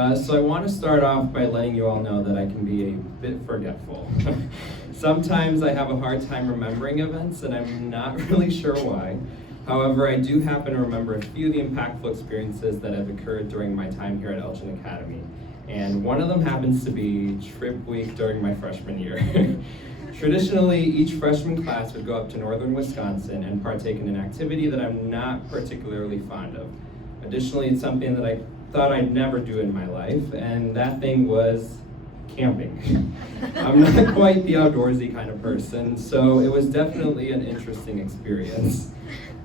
So I want to start off by letting you all know that I can be a bit forgetful. Sometimes I have a hard time remembering events, and I'm not really sure why. However, I do happen to remember a few of the impactful experiences that have occurred during my time here at Elgin Academy. And one of them happens to be trip week during my freshman year. Traditionally, each freshman class would go up to northern Wisconsin and partake in an activity that I'm not particularly fond of. Additionally, it's something that I thought I'd never do in my life, and that thing was camping. I'm not quite the outdoorsy kind of person, so it was definitely an interesting experience.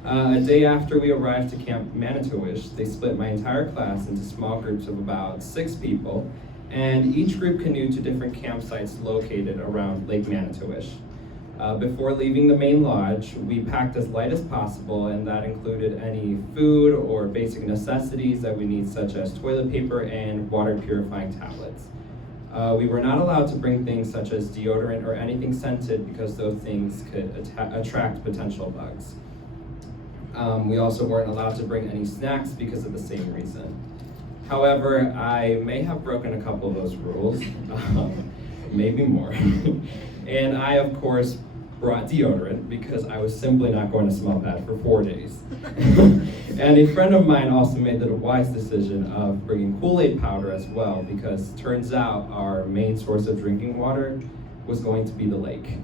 A day after we arrived to Camp Manitowish, they split my entire class into small groups of about 6 people, and each group canoed to different campsites located around Lake Manitowish. Before leaving the main lodge, we packed as light as possible, and that included any food or basic necessities that we need, such as toilet paper and water purifying tablets. We were not allowed to bring things such as deodorant or anything scented because those things could attract potential bugs. We also weren't allowed to bring any snacks because of the same reason. However, I may have broken a couple of those rules, maybe more. And I, of course, brought deodorant because I was simply not going to smell bad for 4 days. And a friend of mine also made the wise decision of bringing Kool-Aid powder as well, because turns out our main source of drinking water was going to be the lake.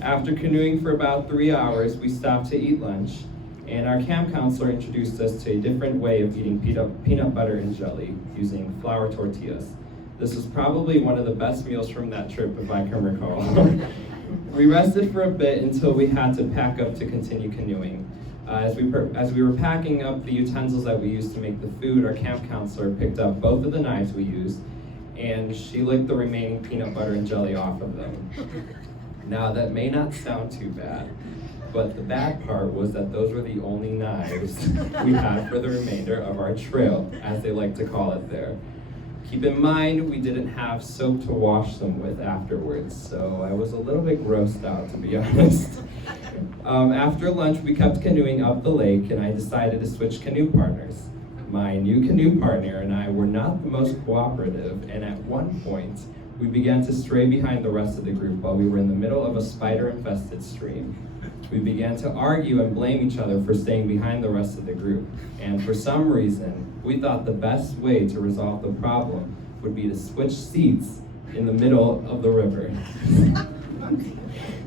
After canoeing for about 3 hours, we stopped to eat lunch, and our camp counselor introduced us to a different way of eating peanut butter and jelly using flour tortillas. This was probably one of the best meals from that trip, if I can recall. We rested for a bit until we had to pack up to continue canoeing. As we were packing up the utensils that we used to make the food, our camp counselor picked up both of the knives we used, and she licked the remaining peanut butter and jelly off of them. Now, that may not sound too bad, but the bad part was that those were the only knives we had for the remainder of our trail, as they like to call it there. Keep in mind, we didn't have soap to wash them with afterwards, so I was a little bit grossed out, to be honest. After lunch, we kept canoeing up the lake, and I decided to switch canoe partners. My new canoe partner and I were not the most cooperative, and at one point, we began to stray behind the rest of the group while we were in the middle of a spider-infested stream. We began to argue and blame each other for staying behind the rest of the group, and for some reason, we thought the best way to resolve the problem would be to switch seats in the middle of the river.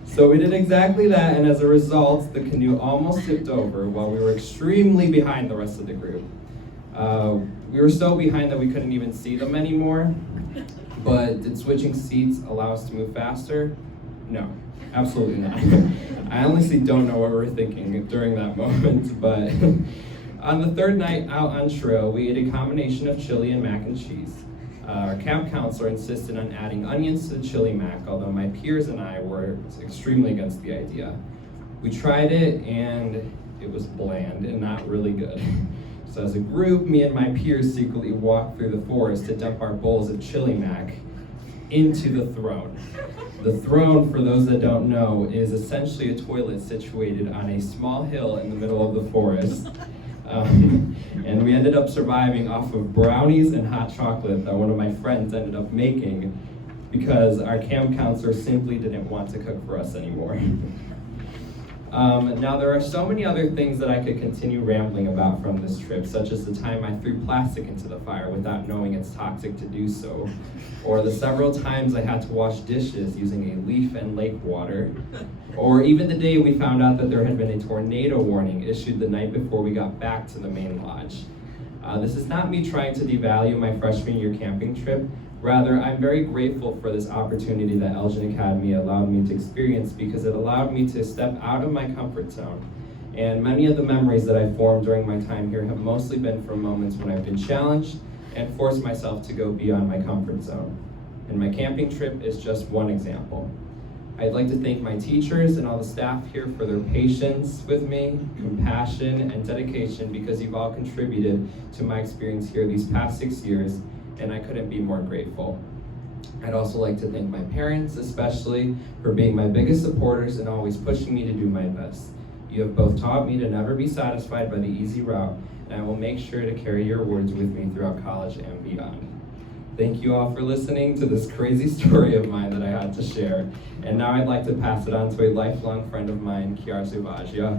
So we did exactly that, and as a result, the canoe almost tipped over while we were extremely behind the rest of the group. We were so behind that we couldn't even see them anymore, but did switching seats allow us to move faster? No, absolutely not. I honestly don't know what we were thinking during that moment, but on the third night out on trail, we ate a combination of chili and mac and cheese. Our camp counselor insisted on adding onions to the chili mac, although my peers and I were extremely against the idea. We tried it, and it was bland and not really good. So as a group, me and my peers secretly walked through the forest to dump our bowls of chili mac into the throne. The throne, for those that don't know, is essentially a toilet situated on a small hill in the middle of the forest. And we ended up surviving off of brownies and hot chocolate that one of my friends ended up making because our camp counselor simply didn't want to cook for us anymore. Now, there are so many other things that I could continue rambling about from this trip, such as the time I threw plastic into the fire without knowing it's toxic to do so, or the several times I had to wash dishes using a leaf and lake water, or even the day we found out that there had been a tornado warning issued the night before we got back to the main lodge. This is not me trying to devalue my freshman year camping trip. Rather, I'm very grateful for this opportunity that Elgin Academy allowed me to experience because it allowed me to step out of my comfort zone. And many of the memories that I formed during my time here have mostly been from moments when I've been challenged and forced myself to go beyond my comfort zone. And my camping trip is just one example. I'd like to thank my teachers and all the staff here for their patience with me, compassion, and dedication because you've all contributed to my experience here these past 6 years, and I couldn't be more grateful. I'd also like to thank my parents, especially, for being my biggest supporters and always pushing me to do my best. You have both taught me to never be satisfied by the easy route, and I will make sure to carry your words with me throughout college and beyond. Thank you all for listening to this crazy story of mine that I had to share. And now I'd like to pass it on to a lifelong friend of mine, Garcia.